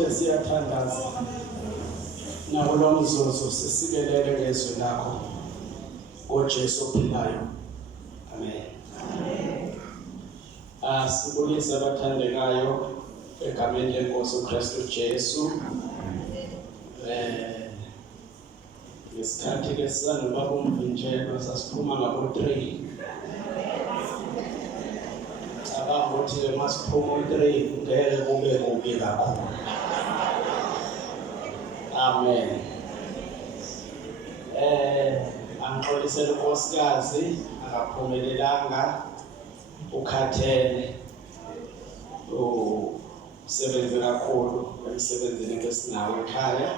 Sithe siyathandaza nakulo mzuzu sisikelele ngezwi lakho ngoJesu ophilayo. Amen. Sibulisa abathandekayo egameni lenkosi uKristu Jesu. Ngesikhathi ke sisanoba umvinjelo sasiphuma ngabo-3. Ukuthi masiphuma u-3 ngeke kube kubi kakhulu. Amen. Angixolisele unkosikazi akaphumelelanga, ukhathele, usebenze kakhulu emsebenzini besinawo ekhaya.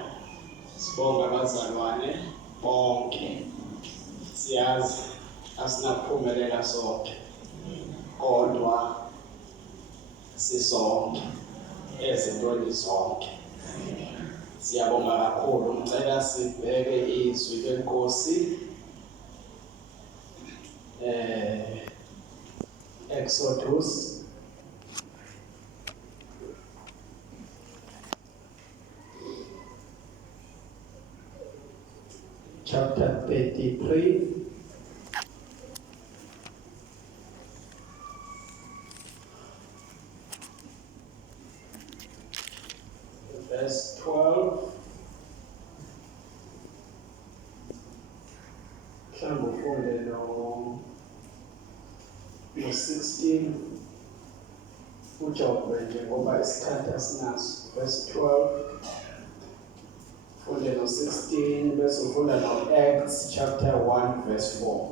Sibonga abazalwane bonke, siyazi asinaphumelela sonke kodwa sisonke ezintweni zonke. Siyabonga kakhulu. Ngicela sibheke izwi lenkosi Exodus chapter 33 verse 12. Mhlawumbe ufunde no 16 uJobe njengoba isikhathi asinaso. Verse 12 ufunde no 16 bese ufunda no Acts chapter 1 verse 4.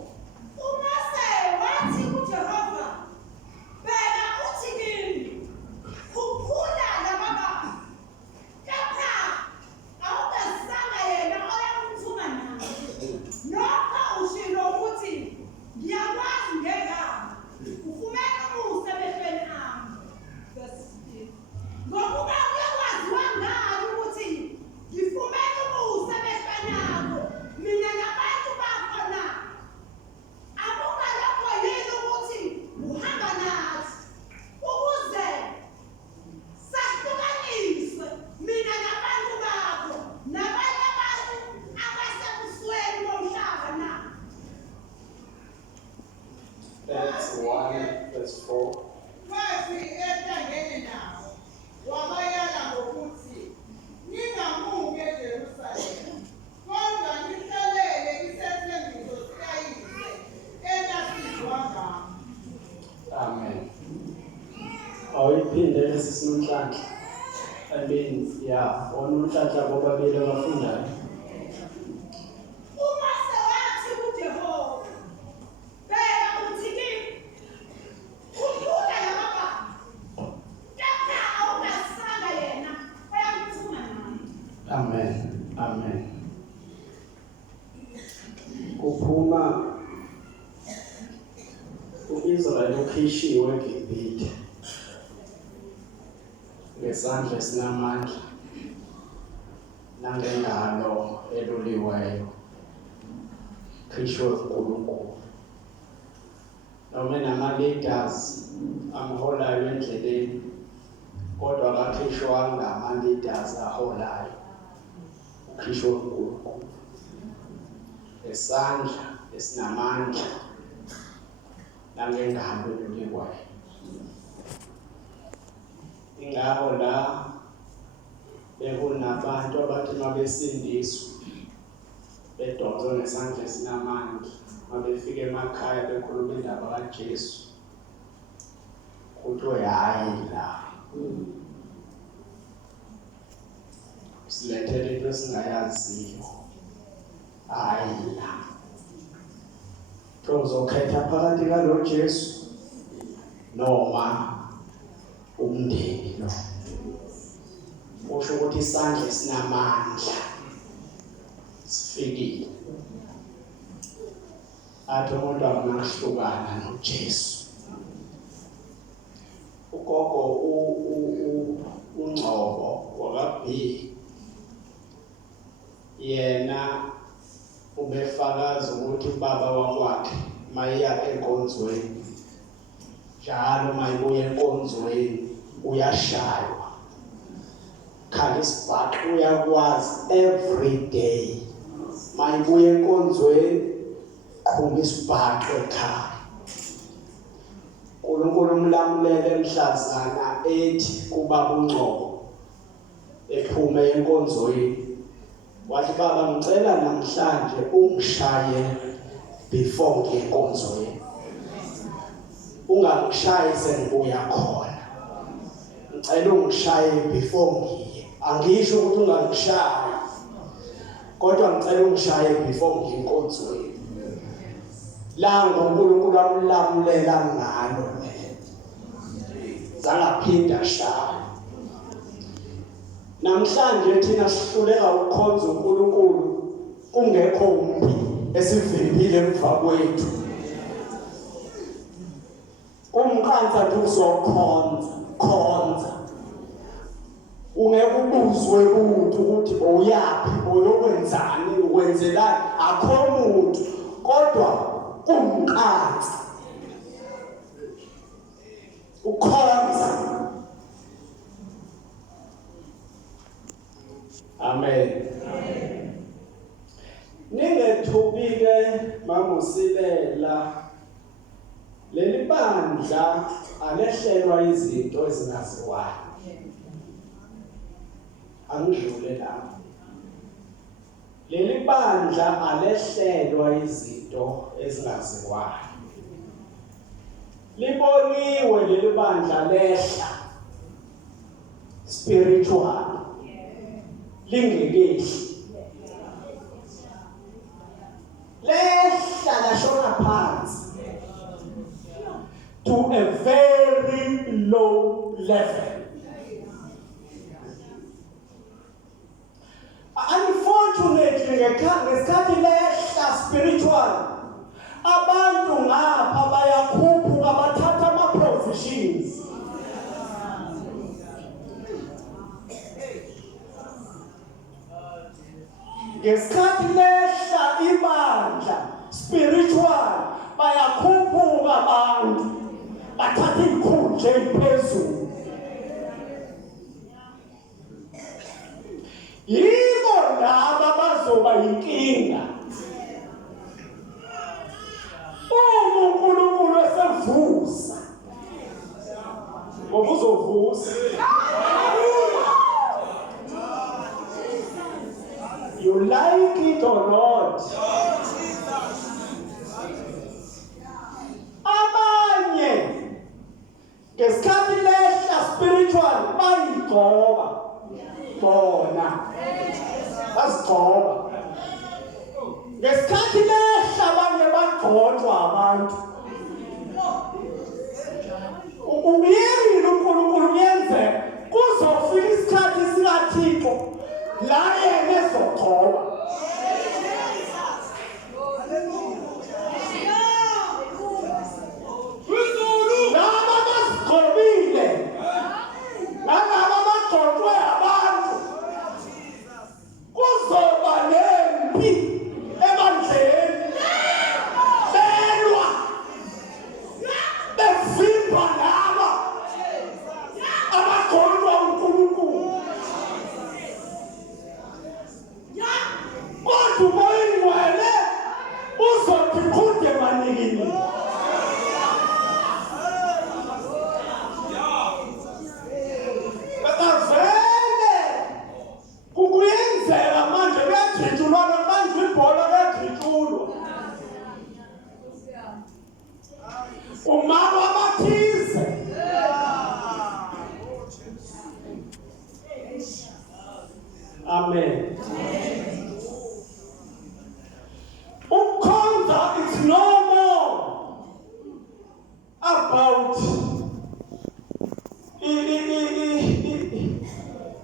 Onunhlanhla bobabili abafundayo. Umase wathi kuJehova, bheka uthi kimi, khumbula lababa, kepha awungasanga yena oyamthuma nami. Amen. Amen. Kuphuma uIsrael ukhishiwe eGibhithe ngesandla esinamandla nangengalo eluliweyo, khishwe uNkulunkulu. Noma nama-leaders amholayo endleleni kodwa akakhishwanga ama-leaders aholayo, ukhishwe uNkulunkulu esandla esinamandla nangengalo eluliweyo. Ingakho la bekunabantu abathi mabesindiswa bedonsa ngesandla esinamandla, mabefika emakhaya bekhuluma indaba kaJesu kuthiwe hayi la silethele into esingayaziyo, hayi la uzokhetha phakathi kalo Jesu noma umndeni lo. Usho ukuthi isandla esinamandla sifikile. Athi umuntu akunahlukana noJesu. Ugogo uNgcobo wakabhi yena ubefakaza ukuthi ubaba wakwakhe mayiya enkonzweni njalo mayibuya enkonzweni uyashaywa khanda isibhaqo uyakwazi every day mayibuye enkonzweni qhuma isibhaqo ekhaya. uNkulunkulu umlamulele emhlazana ethi kubaba uNcobo ephume enkonzweni wathi baba ngicela namhlanje ungishaye before ngiyenkonzweni, ungangishayi sengibuya khona, ngicela ungishaye before ngiye. Angisho ukuthi ungangishayi, kodwa ngicela ungishaye before ngiyenkonzweni. La ngoNkulunkulu amlamulela ngalo zangaphinda shaya. Namhlanje thina sihluleka ukukhonza uNkulunkulu kungekho umbi esivimbile emva kwethu. Umqansa uzokhonza ungeke ubuzwe ukuthi uyaphi uyokwenzani ukwenzelani, akho umuntu, kodwa umqansa ukhonza. Amen. Ningethubike mamusilela leli bandla alehlelwa izinto ezingaziwayo. Angidlule lapho. Leli bandla alehlelwa izinto ezingaziwayo. Liboniwe leli bandla lehla spiritual. Lingekehli. Lehla lashona phansi to a very low level. Unfortunately, ngesikhathi lehla spiritual, abantu ngapha bayakhuphuka bathatha ama-positions. Ngesikhathi lehla ibandla spiritual, bayakhuphuka abantu bathatha izikhundla eziphezulu. Yibo laba bazoba inkinga. uNkulunkulu esevusa, ngoba uzovusa. You like it or not? Abanye ngesikhathi lehla spiritual bayigcoba bona, basigcoba. Ngesikhathi lehla abanye bagcotshwa abantu. Umyeni uNkulunkulu yenze kuzofika isikhathi sikaThixo la yena ezogcoba. Laba basigcobile nalaba bagcotshwe abantu kuzoba nempi ebandleni, belwa bevimba laba abagcotshwa uNkulunkulu. Kodwa umoya ingcwele uzothi qhude manikini. Bakavele kukuyenzeka manje kuyadritshulwa manje ibhola kuyadritshulwa. Umama abathize. Amen. Ukukhonza is no more about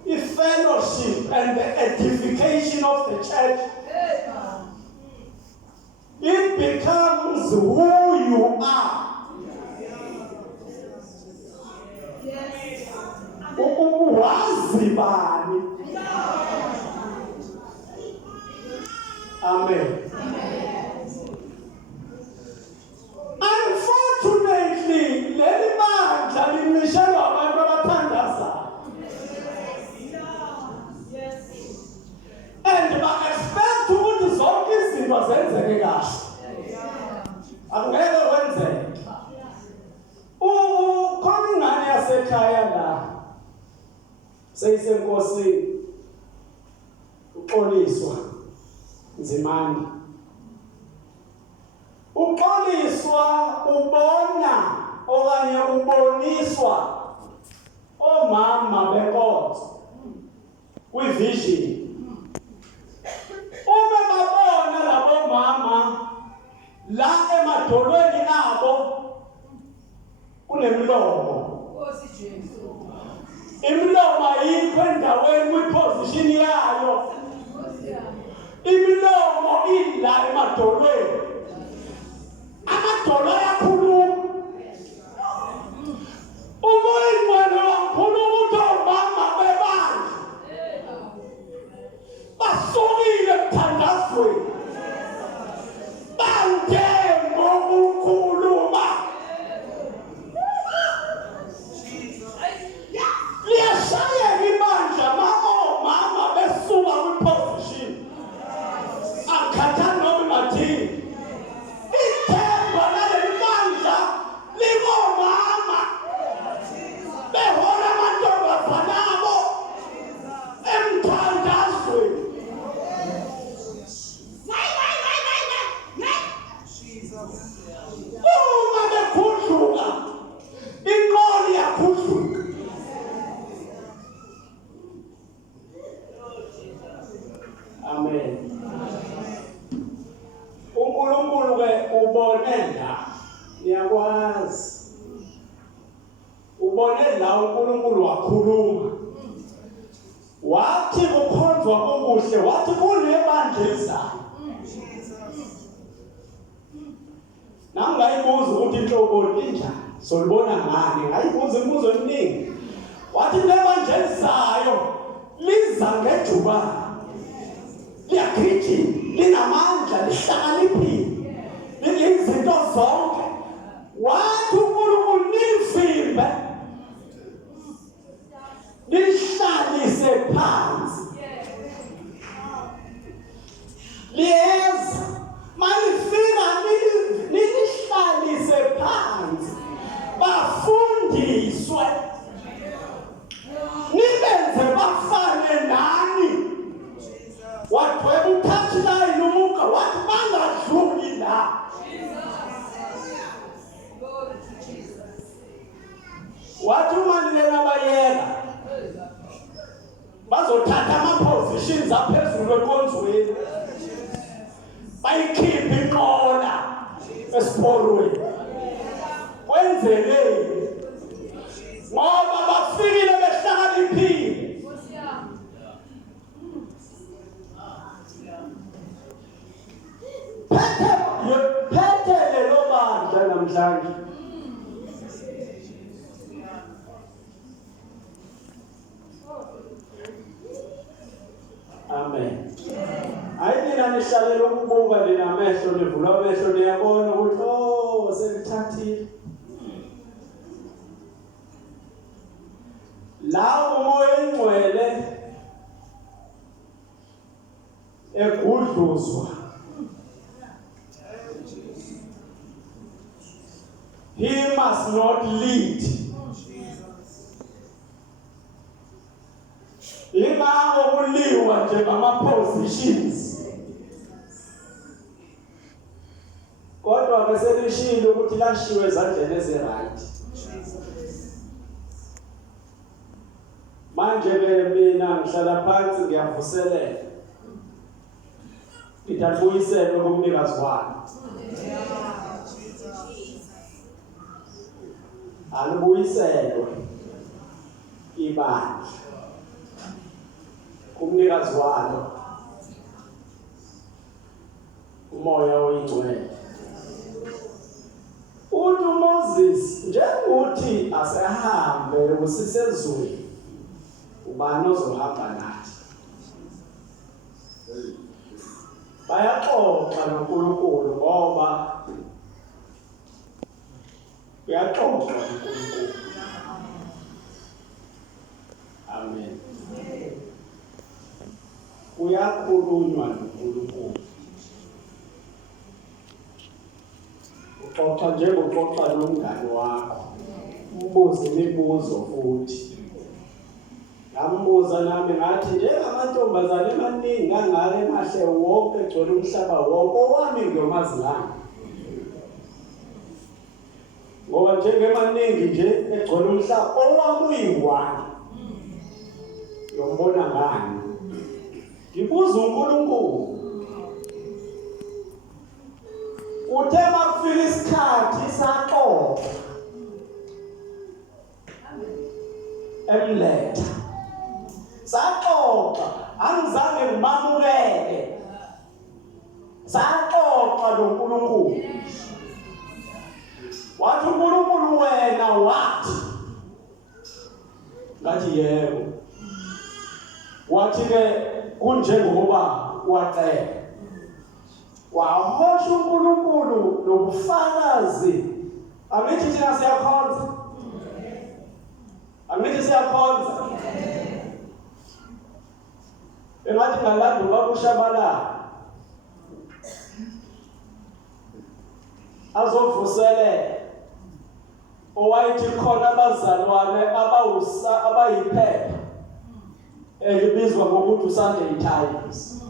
the fellowship and the edification of the church. It becomes who you are. Uwazi bani. Amen. Unfortunately, leli bandla limishelwa abantu abathandazayo. Angeke wenzeke. Khona ingane yasekhaya la seyisenkosini uxoliswa nzimani. Uxoliswa ubona okanye uboniswa omama benkotho kwivision. Uma babona labo mama la emadolweni abo kunemlomo. Nkosi Jesu. Imlomo ayikho endaweni kwiposition yayo. Imlomo ila emadolweni. Amadolo ayakhuluma. Umoya ingcwele wakhuluma ukuthi omama bebandla basukile emthandazweni. Bantengo ukukhuluma. Liyashayeka ibandla omama besuka kwiposition. Akhathani noma imathini. Ithemba laleli bandla libomama. Behola amantombazane abo emthandazweni. Uma bekhudluka, inqola iyakhudluka. Amen. uNkulunkulu ke ubone la. Niyakwazi. Ubone la uNkulunkulu wakhuluma. Wathi kukhonzwa kokuhle, wathi kunebandla elizayo. Nami ngayibuza ukuthi inhlobo injani. Solibona ngani? Ngayibuza imibuzo eminingi. Wathi lebandla elizayo liza ngejubane. Liyagijima, linamandla, lihlakaniphile. Lizinto zonke. Wathi uNkulunkulu nilifimbe. Lihlalise phansi. Liyeza. Malifika nilihlalise phansi. Bafundiswe. Nibenze bafane nani. Wathi uthathe la inuka wathi bangadluli la. Wathi uma nilena bayeka bazothatha ama-positions aphezulu enkonzweni. Bayikhiphe inqola esiporweni. Kwenzeleni? Ngoba bafikile behlakaniphile. Phethe lelo bandla namhlanje. Amen. Hayi nina nihlalela ukubuka nina amehlo nivula amehlo niyabona ukuthi selithathile. La umoya ingcwele egudluzwa. He must not lead. Ingako kuliwa nje ngama-positions. Kodwa bese lishilo ukuthi lashiwe ezandleni eziright. Manje ke mina ngihlala phansi ngiyavuselela. Ngidabuyisele kumnikazi wami. Alibuyiselwe ibandla kumnikazi walo umoya oyingcwele. Uthi uMoses njengokuthi asehambe kusisezweni ubani ozohamba nathi. Bayaxoxa noNkulunkulu ngoba uyaxoxa noNkulunkulu. Amen. Kuyakhulunywa noNkulunkulu. xoxa njengoxoxa nomngane wakho. Umbuze imibuzo futhi. Ngambuza nami ngathi njengamantombazane amaningi kangaka emahle wonke egcwele umhlaba wonke owami ngiyomazilana. Ngoba njengemaningi nje egcwele umhlaba owami uyi-1. Yombona ngani? Ngibuza uNkulunkulu. Uthe makufika isikhathi saqoqa. Emletha. Saqoqa, angizange ngibamukele. Saqoqa noNkulunkulu. Wathi uNkulunkulu wena wathi. Ngathi yebo. Wathi-ke kunjengoba wacela. Wahosha uNkulunkulu nobufakazi. Angithi thina siyakhonza. Angithi siyakhonza. Engathi ngalanda bakushabalala. Azovusele. Owayithi khona abazalwane abayiphepha. Elibizwa ngokuthi Sunday Times.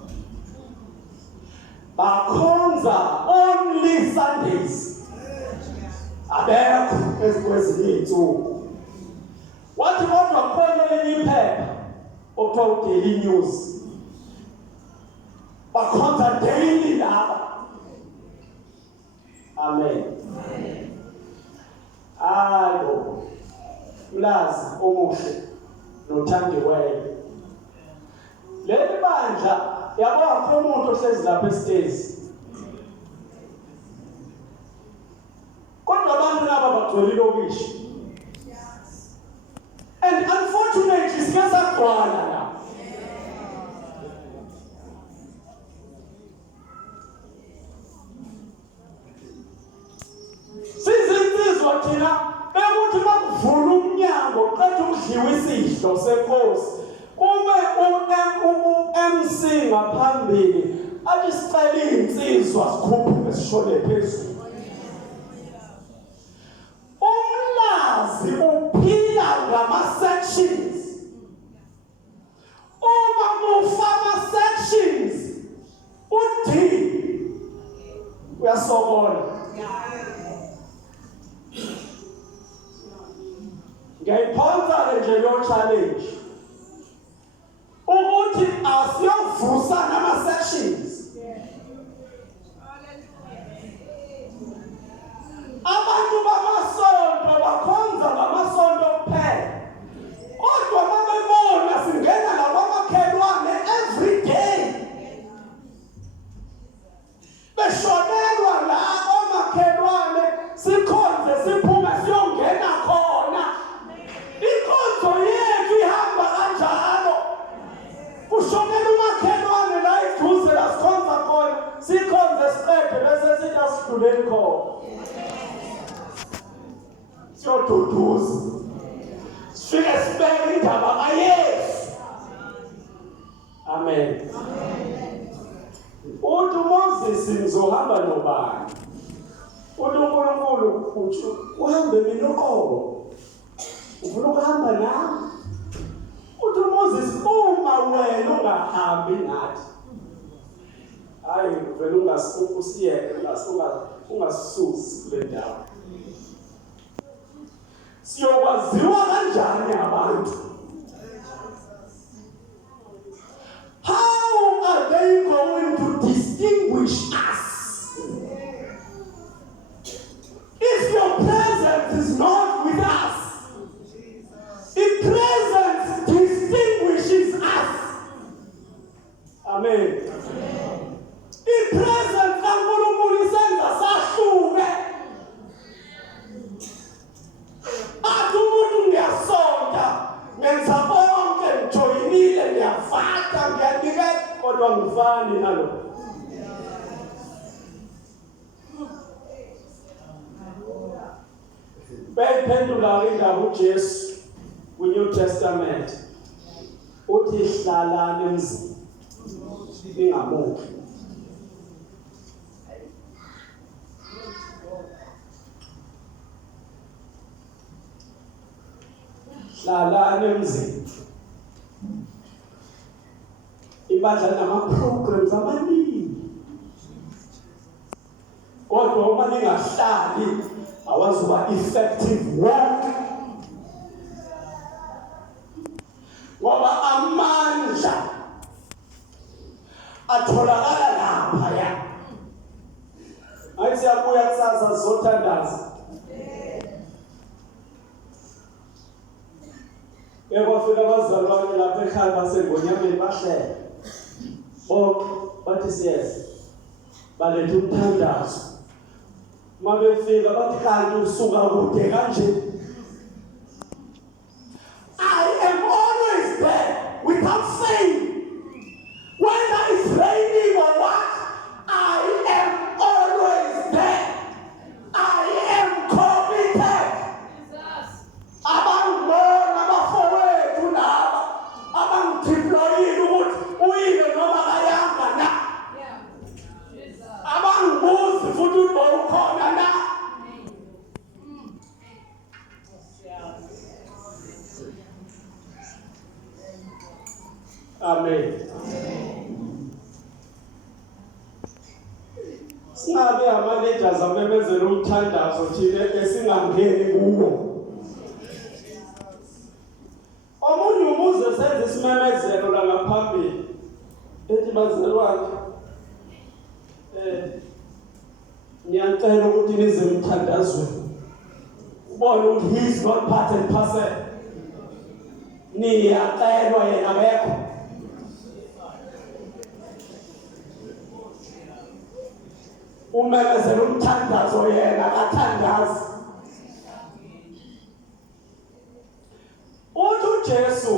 Bakhonza only Sundays. Abekho kwezinye insuku. Wathi kodwa khona elinye iphepha okuthiwa Daily News. Bakhonza daily laba. Amen. Ayo. Umlazi omuhle nothandiweyo. Leli bandla yabakho umuntu ohlezi lapha esitezi. Kodwa abantu laba bagcwele ilokishi. And unfortunately siyasagcwala la. Sizinsizwa thina bekuthi bakuvula umnyango qedwe udliwe isidlo senkosi. Kube MC ngaphambili athi sicela insizwa sikhuphe sishone phezulu. Umlazi uphila ngama-sections. Uma kufama-sections uthi uyasokola. Ngiyayiphonsa nje leyo challenge. Ukuthi asiyovusa nama-sections. Abantu bamasonto bakhonza ngamasonto kuphela. Kodwa babebona singena nakwamakhelwane every day. Beshonelwa la omakhelwane sikhonze siphume siyongena khona. Inkonzo yethu ihamba kanjalo. Kushonela umakhelwane la eduze la sikhonza khona. Sikhonze siqede bese sithi asidluleni khona. Siyoduduza. Sifike sibeke indaba kaYesu. Amen. Uthi uMoses ngizohamba nobani. Uthi uNkulunkulu uthi uhambe mina uqobo. Ufuna ukuhamba nami? Uthi uMoses uma wena ungahambi nathi. Hayi vele ungasiyeke ungasisusi kule ndawo. Siyokwaziwa kanjani abantu? How are they going to distinguish us? If your presence is not with us, if presence distinguishes us. Amen. If presence kaNkulunkulu isenza sahluke. Athi umuntu ngiyasonta, ngenza konke ngijoyinile ngiyafaka ngiyanikela kodwa ngifani nalo. Bayiphendula indaba uJesu kwiNew Testament. Uthi hlalani emzini. Ningamuki. hlalani emzini. Ibandla nama-programs amaningi. Kodwa uma ningahlali awazuba effective work. Ngoba amandla atholakala laphaya. Ayi siyabuya kusasa sizothandaza. Kwafika abazalwane lapha ekhaya basengonyameni bahlele. Bonke bathi siyeza. Baletha umthandazo. Uma befika bathi kanti usuka kude kanje. I am always there without saying. Whether it's raining or what, I am always there. I am committed. Abangibona abafowethu laba abangideployile ukuthi uyile noma kayanga na. Abangibuzi futhi ukuthi bawukhona na. Amen. Singabe ama-leaders amemezela umthandazo thina esingangeni kuwo. Omunye umuze senze isimemezelo la ngaphambili. Ethi bazalwane. Ngiyacela ukuthi nize emthandazweni. Ubone ukuthi he is not part and parcel. Niyacelwa yena akekho. Umemezela umthandazo yena akathandazi. Uthi uJesu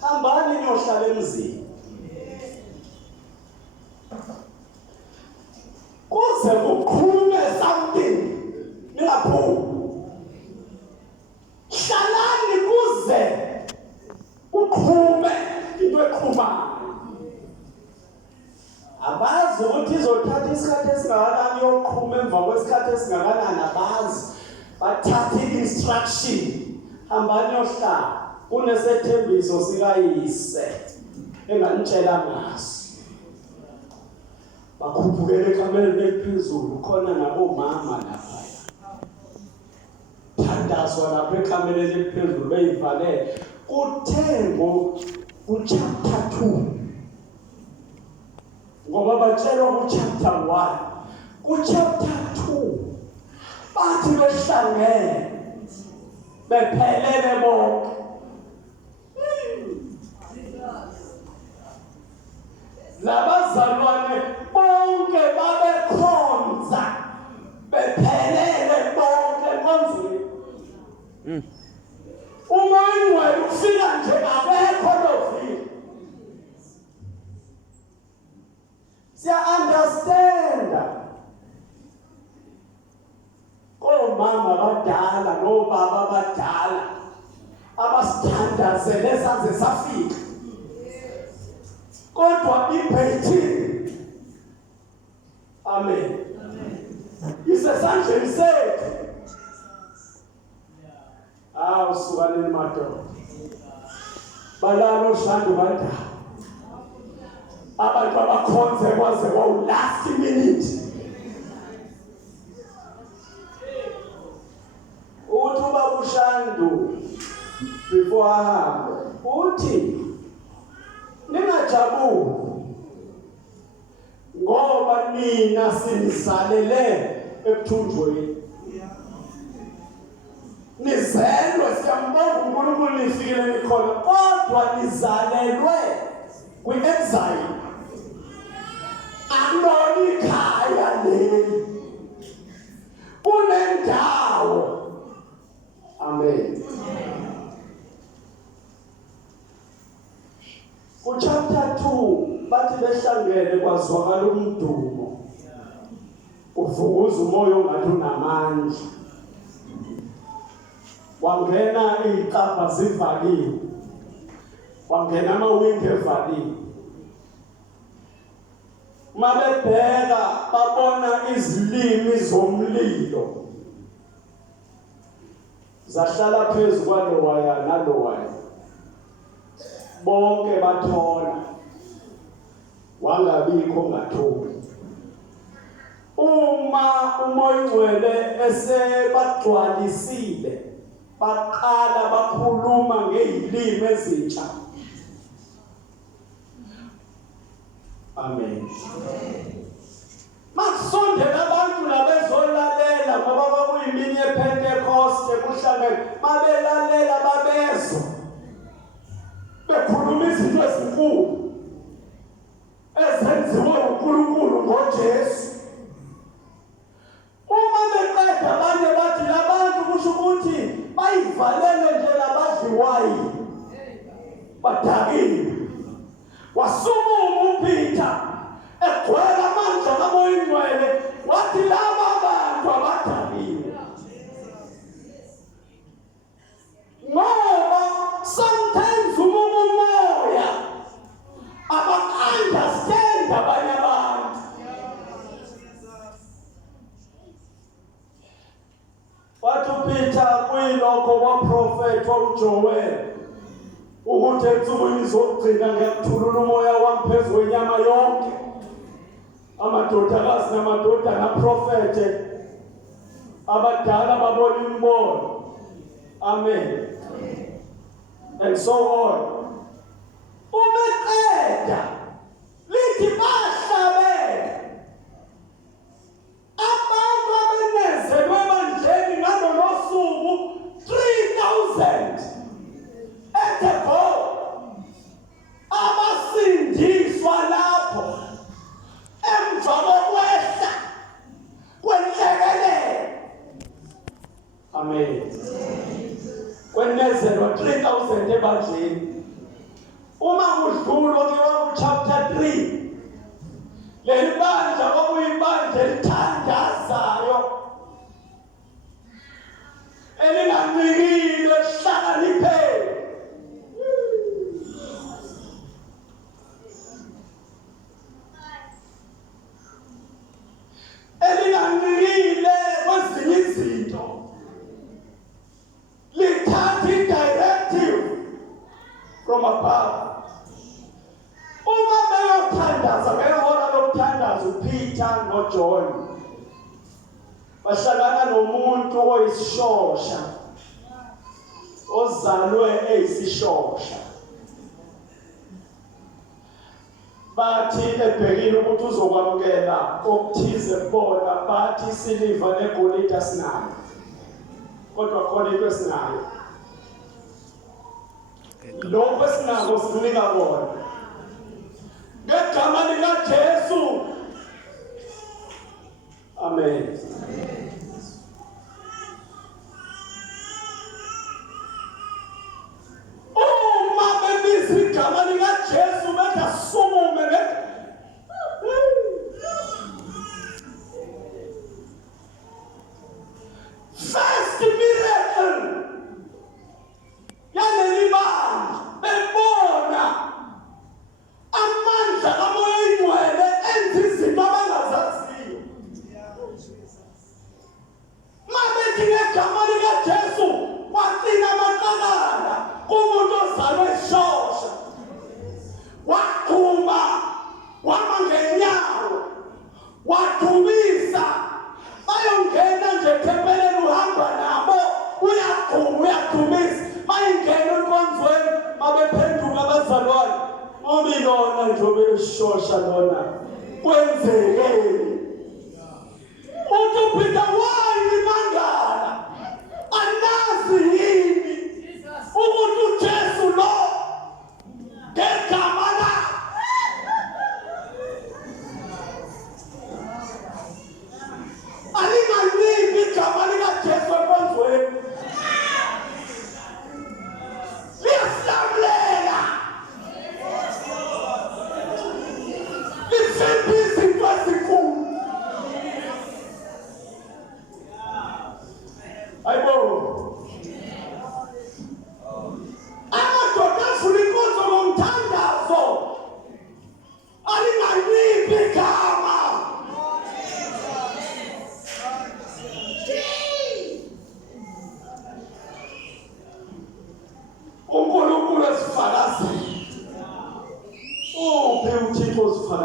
hambani niyohlala emzini. Kuze kuqhume something ningaphumi. Hlalani kuze kuqhume into eqhumayo. Abazi ukuthi izothatha isikhathi esingakanani yoqhuma emva kwesikhathi esingakanani abazi. Bathatha i-instruction. Hambani yohlala. Kunesethembiso sikayise enganitshela ngaso. Bakhuphukele ekameleni eliphezulu khona nabomama lapha. Thandazwa lapha ekameleni eliphezulu beyivalele. Kuthe ku-chapter 2. Ngoba batshelwa ku-chapter 1. Ku-chapter 2 bathi behlangene bephelele bonke. Labazalwane bonke babekhonza bephelele bonke konzweni. Umoya ufika nje akekho lovile. Siya understand. Komama badala nobaba badala abasithandazele saze safika. Kodwa ibhethini. Amen. Isesandleni sethu. Usukaneni madoda. Balalo shandu banda. Abantu abakhonze kwaze kwawu last minute. Uthi ubaba uShandu before ahambe uthi ningajabuli ngoba nina sinizalele ekuthunjweni. Nizelwe siyambonga uNkulunkulu nifikile nikhona kodwa nizalelwe kwi-exile. Angoni ikhaya leli. Kunendawo. Amen. Ku-chapter 2 bathi behlangene kwazwakala umdumo. Uvukuza umoya ongathi unamandla. Wangena iy'kabha zivaliwe. Wangena amawindi evaliwe. Uma bebheka babona izilimi zomlilo zahlala phezu kwalo waya nalo waya bonke bathona wangabikho ngathuki. Uma umoya ngcwele esebagcwalisile baqala bakhuluma ngezilimi ezintsha. Amen. Makusondela abantu labezolalela ngoba kwakuyimini yePentecost kuhlangene babelalela babezwa bekhuluma izinto ezinkulu ezenziwe uNkulunkulu ngoJesu. Uma beqeda abanye bathi labantu kusho ukuthi bayivalele nje labadliwayo badakile. Wasukuma uPeter egcwele amandla kaMoya Ngcwele wathi laba bantu abadakile. Ngoba sometimes umoya aba-understand abanye abantu. Wathi uPeter kuyilokho kwaprofetwa uJoel ukuthi ensukwini zokugcina ngiyakuthulula umoya wami phezu kwenyama yonke. Amadodakazi namadodana aprofete abadala babona imbono. Amen. And so on. Umeqeda lithi bahlabela abantu abenezelwe ebandleni ngalolo suku 3,000 ethe abasindiswa lapho emva kokwehla kwenhlekelele. Amen. Kwenezelwa 3,000 ebandleni. Uma kudlulwa ku chapter 3 leli bandla kwakuyibandla elithandazayo elingancikile kuhlakanipheni. Elingancikile kwezinye izinto lithatha i-directive from above. Uma beyothandaza ngehora lokuthandaza uPeter noJohn bahlangana nomuntu oyisishosha ozalwe eyisishosha. Bathi ebhekile ukuthi uzokwamukela okuthize kubona bathi isiliva negolide asinayo kodwa khona into esinayo. Lokho esinako sinika bona ngegama likaJesu. Amen. Uma bebiza igama likaJesu bekasumume first miracle yaleli bandla bebona amandla kaMoya Ngcwele enza izinto abangazaziyo. Mabethi ngegama likaJesu waqina amaqakala kumuntu ozalwe esishosha waqhuma wama ngenyawo wathumisa bayongena nje thempeleni uhamba nabo uyaqhuma uyathumisa bayingena enkonzweni babephenduka abazalwane ngoba ilona nje obeshosha lona kwenzekeni. Uthi uPeter wayini mangala anazi yini ukuthi uJesu lo ngegama lakhe alingaliphi igama likaJesu enkonzweni liyahlamulela lithemba izinto ezinkulu.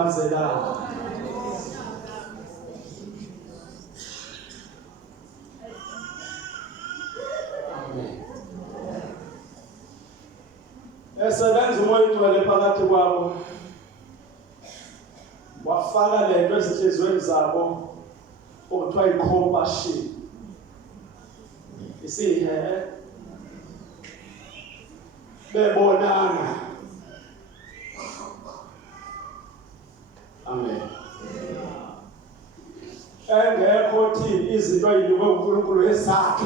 ongazelayo. Esebenza umoya ongcwele phakathi kwabo, wafaka lento ezinhlizweni zabo okuthiwa i-compassion. Isihe bebonana. Amen. Engekho thini izinto ezinikwe uNkulunkulu ezakhe.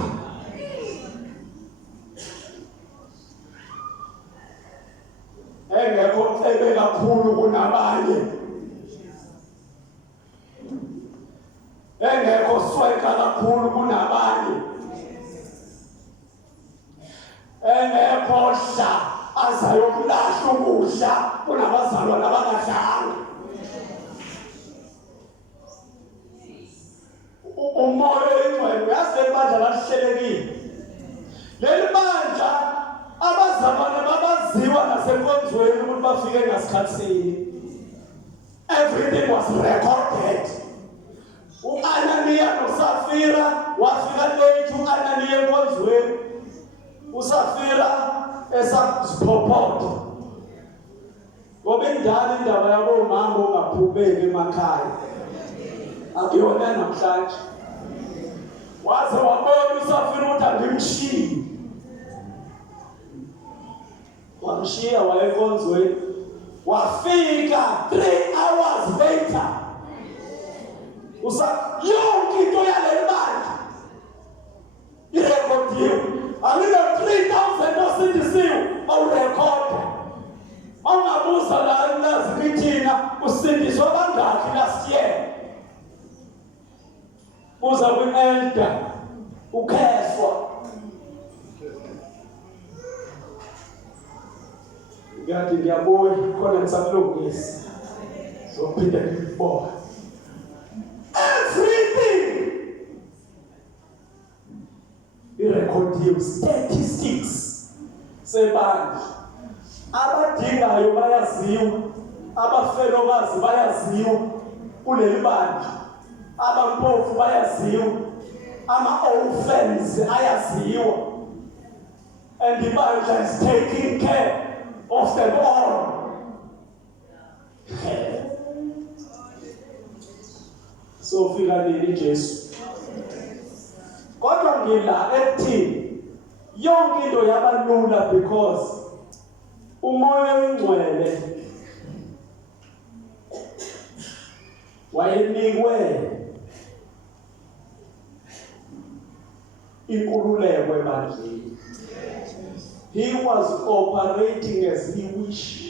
Engekho mfebe kakhulu kunabanye. Engekho sweka kakhulu kunabanye. Engekho sha azayokulahla ukudla kunabazalwane abangadlanga. Umoya oyingcwele uyazi lebandla lalihlelekile. Leli bandla abazalwane babaziwa nasenkonzweni ukuthi bafike ngasikhathini. Everything was recorded. U-Ananiya noSafira wafika late, u-Ananiya enkonzweni, uSafira esaphophotha. Ngoba indala indaba yabomama ongaphubeki emakhaya akuyona namhlanje. Waze wabona uSafira ukuthi angimshiye. Wamshiya wayekonzweni, wafika 3 hours later. Yonke into yale bandla irekhodiwe. Alina 3,000 osindisiwe bawurekhoda. Awungabuza la umlazi kithina usindiswa bangakhi last year. Buza kwi-elder ukheswa. Ngathi ngiyabuya khona ngisakulungisa. Sophinde ngibona. Everything irekhodiwe, statistics sebandla. Abadingayo bayaziwa, abafelokazi bayaziwa kuleli bandla, abampofu bayaziwa, ama-orphans ayaziwa, and the bandla is taking care of them all. So fika nini Jesu? Kodwa ngila ekuthini yonke into yabalula because umoya ongcwele wayenikwe inkululeko ebandleni. He was operating as he wished.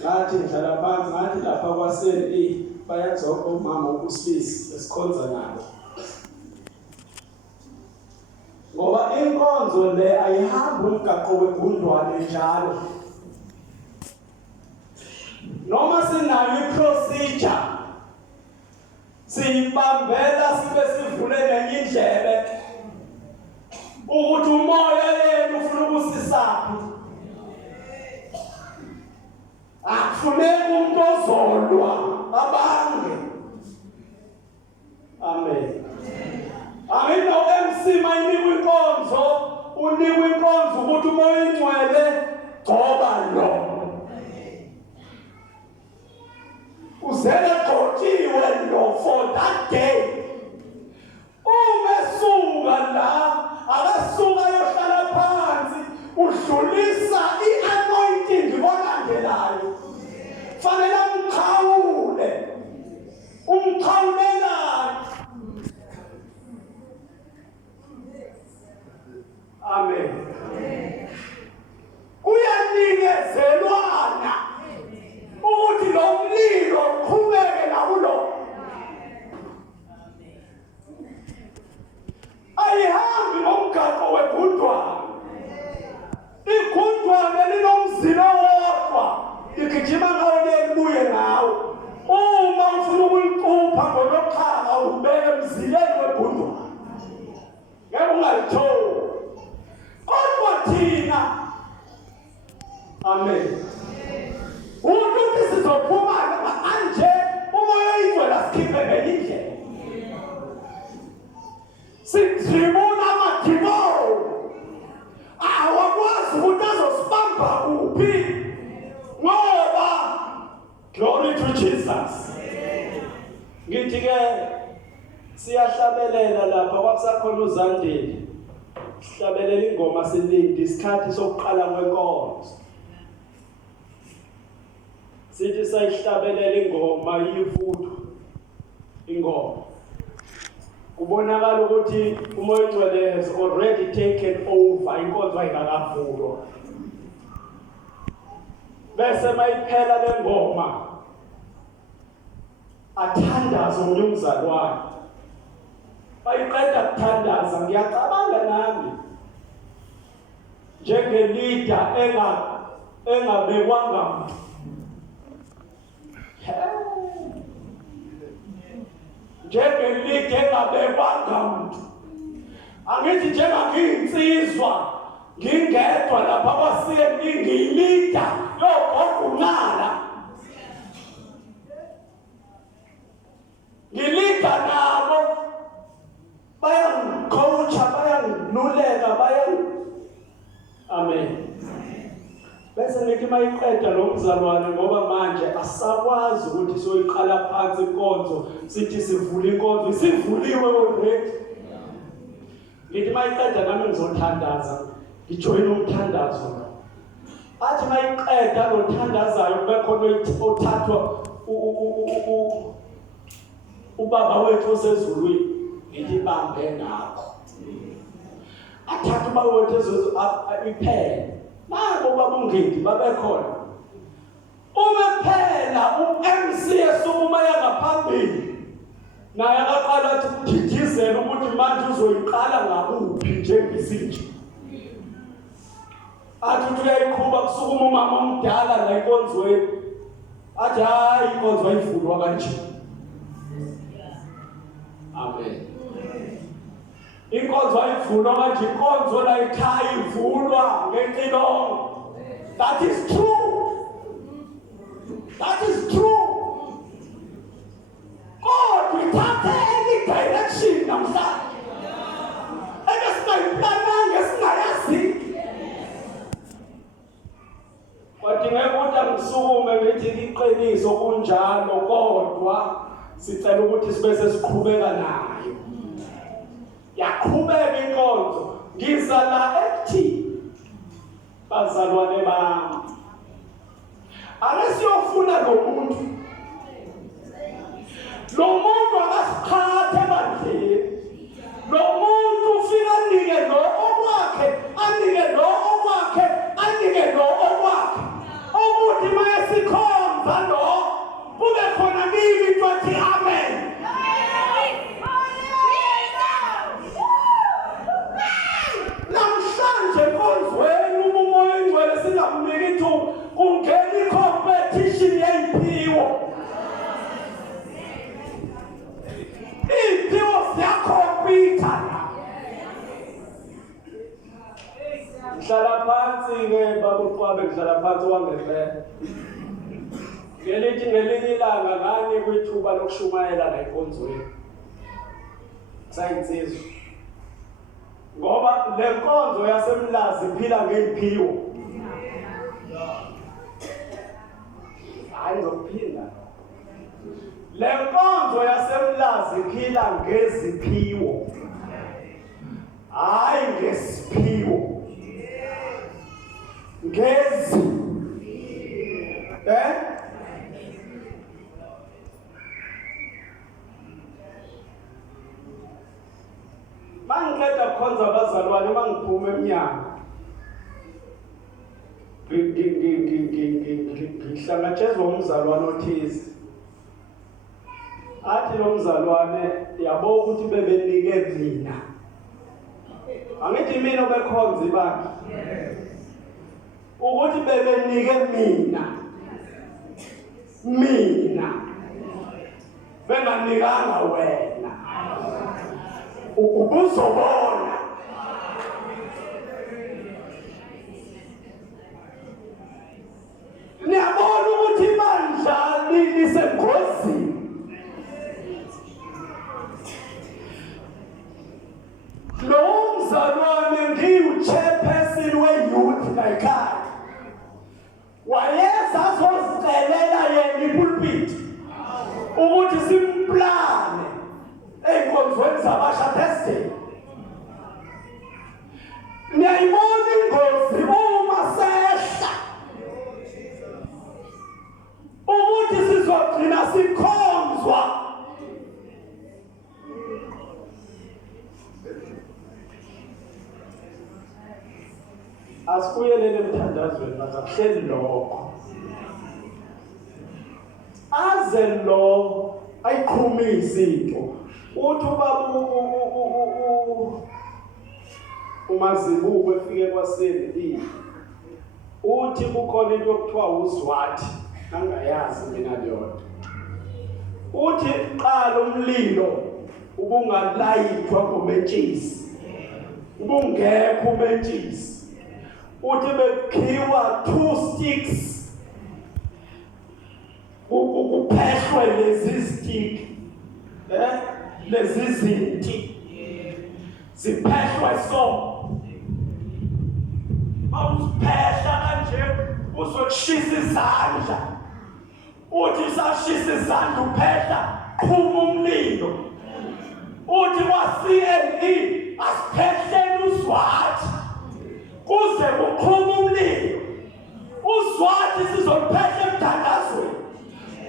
Ngathi ndlala phansi, ngathi lapha kwaseni bayadzoka umama ukusifisi esikhonza nabo. Ngoba inkonzo le ayihambi umgaqo wegundwane njalo. Noma sinayo iprocedure, siyibambela sibe sivule nenye indlebe ukuthi umoya yenu ufuna ukusisaphi. Akufuneki umuntu ozolwa abange. Amen. Amen. No MC mayinikwe inkonzo, unikwe inkonzo ukuthi umoya ongcwele ngoba lo. Uzele qotiwe lo for that day. Umesuka la, akasuka yohlala phansi, udlulisa i-anointing olandelayo. Fanele umkhawule. Umkhawulelana. Amen. Kuyanikezelwana ukuthi lo mlilo uqhubeke nakulo. Ayihambi ngomgaqo wegundwane. Igundwane linomzila wodwa. Igijima ngawo libuye ngawo. Uma ufuna ukuliqupha ngoloqhaka ubeke emzileni wegundwane. Ngeke ungalithola. Kodwa thina, amen, Ngithi ke siyahlabelela lapha kwakusakhona uZandile. Sihlabelela ingoma silindi isikhathi sokuqala kwenkonzo. Sithi sayihlabelela ingoma yifuthu ingoma. Kubonakala ukuthi umoya ongcwele has already taken over inkonzo ayikakavulwa. Bese mayiphela le ngoma athandaza umnumzane wakhe. Bayiqeda kuthandaza ngiyacabanga nami njengeleader engabekwanga muntu. Njengeleader engabekwanga muntu. Angithi njengakinsizwa ngingedwa lapha kwasiye ngiyilida yogoqunala. Ngilida nabo bayangicoacha bayangiluleka amen. Bese ngithi mayiqeda lo mzalwane ngoba manje asakwazi ukuthi soyiqala phansi inkonzo sithi sivule inkonzo sivuliwe already. Ngithi mayiqeda nami ngizothandaza ngijoyine umthandazo lo. Athi mayiqeda lo thandazayo kube khona othathwa ubaba wethu osezulwini ngithi bambe ngakho. Athatha ubaba wethu ezozulu iphele. Nabo babungindi babekhona. Uma phela uMC esukuma yangaphambili naye akaqala athi kudidizela ukuthi manje uzoyiqala ngakuphi njengesinje. Athi uyayiqhuba kusukuma umama omdala la inkonzweni. Athi hayi inkonzo ayivulwa kanje. Amen. Inkonzo ayivulwa kanje inkonzo la ekhaya ivulwa ngeqilongo. That is true. That is true. God uthathe any direction namhlanje. Ebesinayiplananga esingayazi. Kwadingeka ukuthi angisukume ngithi iqiniso kunjalo kodwa sicela ukuthi sibe sesiqhubeka nayo. Yaqhubeka inkonzo. Ngiza la ethi bazalwane bami. Aresiyofuna lo muntu. Lo muntu akasiqhathe bandle. Lo muntu ufika anike lo okwakhe, anike lo okwakhe, anike lo okwakhe. Ukuthi mayesikhonza lo kube khona kimi bathi amen. Namhlanje konzweni umoya ongcwele singamnika ithuba kungena i-competition yeyiphiwo. Iy'phiwo ziyakompitha la. Ngihlala phansi-ke babuqwabe ngihlala phansi wangempela. Ngelithi ngelinye ilanga ngani kwithuba lokushumayela la enkonzweni. Sayinsizwa. Ngoba le nkonzo yasemlazi iphila ngey'phiwo. Hayi ngizokuphinda. Le nkonzo yasemlazi iphila ngeziphiwo. Hayi ngesiphiwo. Mangiqeda kukhonza abazalwane mangiphume eminyango. Ngihlangatshezwa umzalwane othize. Athi lo mzalwane yabo ukuthi bebenike mina. Angithi mina obekhonza ibandla. Ukuthi bebenike mina. Benganikanga wena. Ubuzobona. Niyabona ukuthi ibandla lisengozini. Lo mzalwane ngiwu-chairperson we-youth layikhaya. Wayeza azozicelela yena ipulpit ukuthi simplaze Asibuyelele emthandazweni bazakuhleli lokho. Aze lo ayiqhumisa into. Uthi ubaba uMazibuko efike kwaSendi. Uthi kukhona into okuthiwa uzwathi, angayazi mina leyo. Uthi qala umlilo ubungalayithwa ngometshisi. Ubungekho umetshisi. Uthi bekhiwa 2 sticks. Ukupheshwe lezi stick. Lezi zinti. Zipheshwe so. Awuziphehla kanje uzokushisa izandla. Uthi usashisa izandla uphehla qhuma umlilo. Uthi kwa-CNE asiphehleni uzwathi kuze kuqhuma umlilo. Uzwathi sizoluphehla emthandazweni.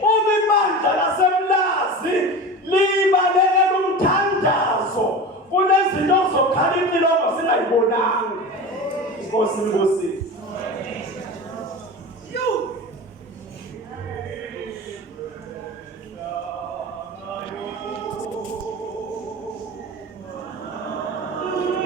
Uma ibandla lasemlazi libalekela umthandazo kunezinto ozokhala impilo ongazingayibonanga. Inkosi.